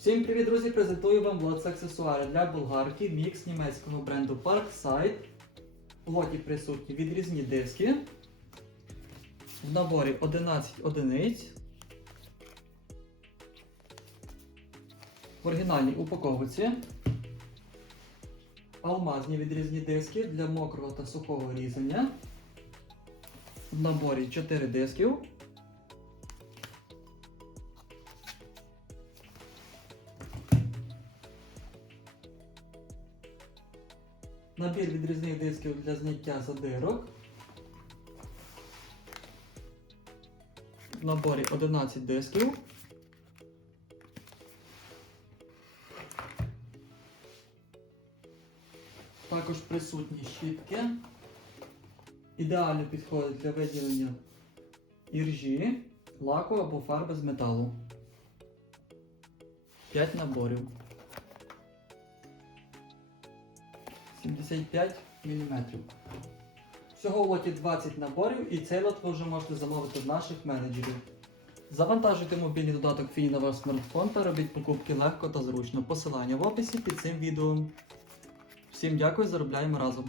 Всім привіт, друзі! Презентую вам лот з аксесуарів для болгарки мікс німецького бренду Parkside. В лоті присутні відрізні диски. В наборі 11 одиниць. В оригінальній упаковці. Алмазні відрізні диски для мокрого та сухого різання. В наборі 4 дисків. Набір відрізних дисків для зняття задирок. В наборі 11 дисків. Також присутні щітки. Ідеально підходить для виділення іржі, лаку або фарби з металу. 5 наборів. 75 мм. Всього в лоті 20 наборів і цей лот ви вже можете замовити в наших менеджерів. Завантажуйте мобільний додаток Фій на ваш смартфон та робіть покупки легко та зручно. Посилання в описі під цим відео. Всім дякую, заробляємо разом.